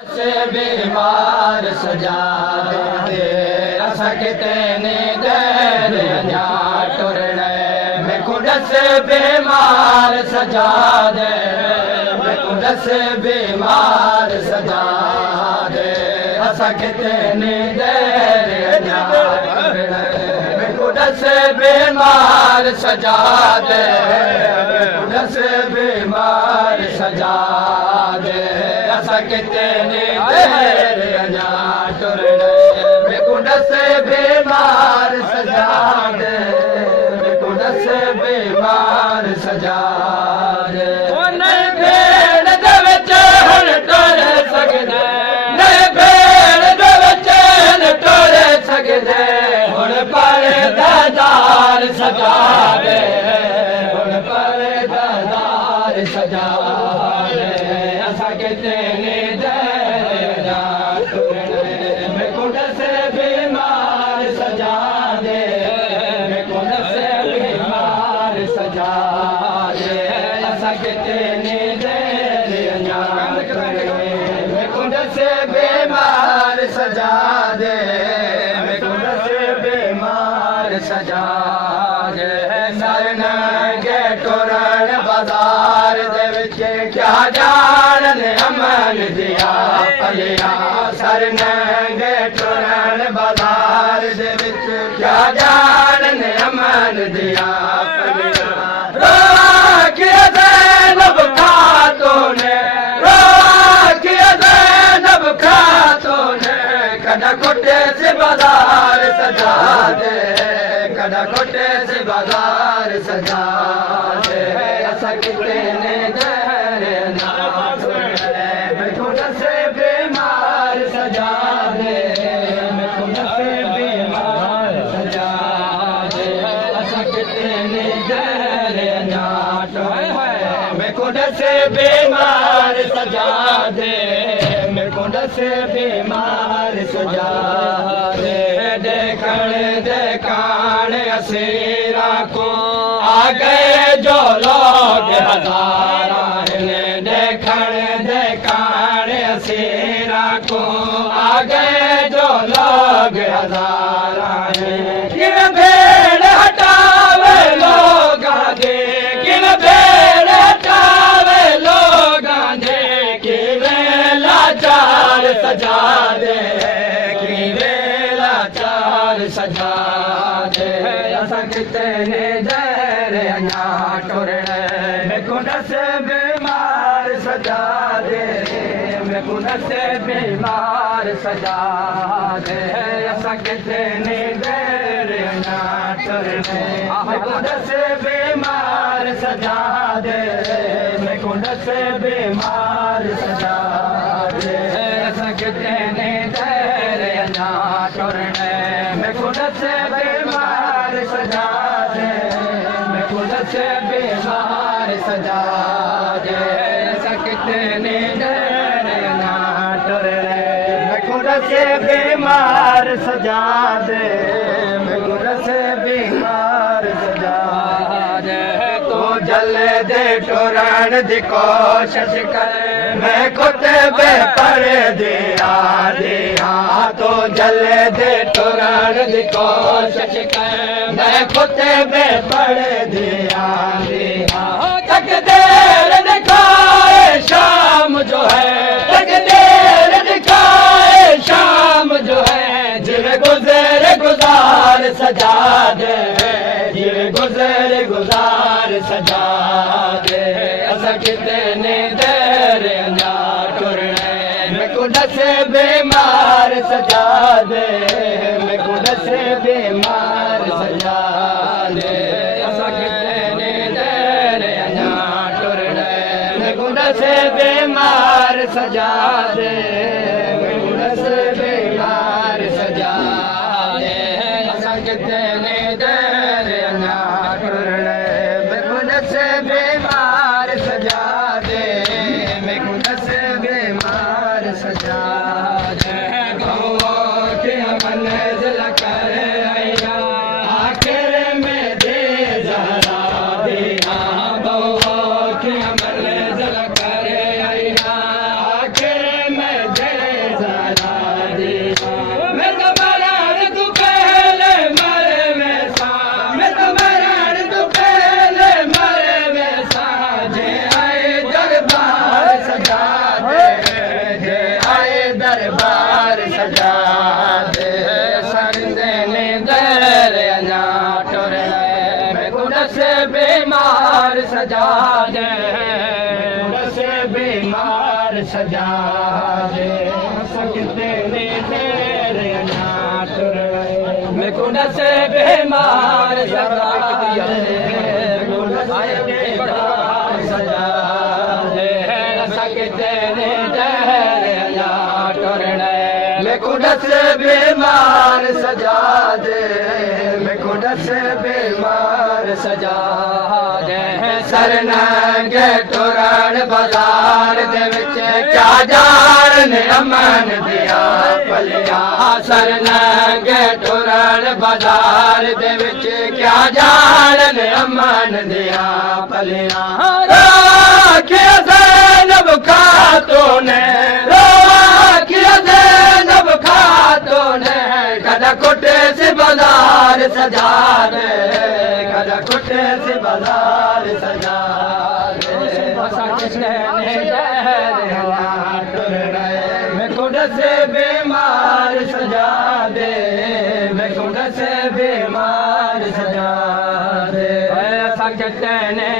से बीमार सजा दे असा कितने देर अञा टुरने मैं कुंड से बीमार सजा दे मैं कुंड से बीमार सजा दे असा कितने देर अञा टुरने मैं कुंड से बीमार सजा दे कुंड से बीमार सजा दे असा कितने देर अञा टुरने मैं कुंड से बीमार सजा दे मैं कुंड से बीमार सजा दे नहीं भेड़ दे विच हुण टुर सकदे नहीं भेड़ दे विच टुर सकदे हुण परदेदार सजा दे हुण परदेदार सजा दे असा कितने देर अञा टुरने मैं कुंड से बीमार सजा दे मैं कुंड से बीमार सजा दे असा कितने देर अञा टुरने मैं कुंड से बीमार सजा दे मैं कुंड से बीमार सजा दे सरन के टुरन बाजार दे विच क्या जानन अमन दिया पलिया सरन के टुरन बाजार दे विच क्या जानन अमन दिया पलिया राखिया ज़ैनब खातून ने राखिया ज़ैनब खातून ने कदा कोटे से बाजार सजा दे कदा कोटे से बाजार सजा दे असा कितने देर अञा टुरने मैं कुंड से बीमार सजा दे मैं कुंड से बीमार सजा दे असा कितने देर अञा टुरने मैं कुंड से बीमार सजा दे मैं कुंड से बीमार सजा दे देखण देखाण असीरा को आ गए जो लोग हजारा हैं देखण देखाण असीरा को आ गए जो लोग हजारा हैं किन भेड़ हटावे लोग दे किन भेड़ हटावे लोग दे कि लाचार सजा दे कि लाचार सजा दे असा कितने देर अञा टुरने मैं कुंड से बीमार सजा दे मैं कुंड से बीमार सजा दे असा कितने देर अञा टुरने मैं कुंड से बीमार सजा दे मैं कुंड से बीमार सजा दे असा कितने देर अञा टुरने मैं कुंड से बीमार सजा दे मैं कुंड से बीमार सजा दे असा कितने देर अञा टुरने मैं कुंड से बीमार सजा दे मैं कुंड से बीमार सजा दे तो जल दे टुरण दी कोशिश कर मैं खुतबे पढ़ दिया दिया तो जल दे टुरण दी कोशिश कर मैं खुतबे पढ़ दिया दिया तकदीर दिखाए शाम जो है तकदीर दिखाए शाम जो है जिवे गुजर गुजार सजा दे जिवे गुजर गुजार सजा दे असा कितने देर अञा टुरने मैं कुंड से बीमार सजा दे मैं कुंड से बीमार सजा दे असा कितने देर अञा टुरने मैं कुंड से बीमार सजा दे मैं कुंड से बीमार सजा दे असा कितने देर अञा टुरने मैं कुंड से बीमार सजा दे मैं कुंड से बीमार सजा दे मंजिल कर आया आखिर में दे जरा दिया बहु की मंजिल कर आया आखिर में से बीमार सजा दे से बीमार सजा दे सकते ने तेरे नाथ मैं कुंड से बीमार सजा दे सजा दे सकते ने तेरे नाथ मैं कुंड से बीमार सजा दे मैं कुंड से बीमार सजा दे सरनंगे टुरण बाजार दे विच क्या जान अमन दिया पलिया सरनंगे टुरण बाजार दे विच क्या जान अमन दिया पलिया राखिया ज़ैनब खातून ने राखिया ज़ैनब खातून ने कदा कुटे से बाजार सजा दे कदा कुटे से बाजार सजा दे मैं कुंड से बीमार सजा दे मैं कुंड से बीमार सजा दे सकते ने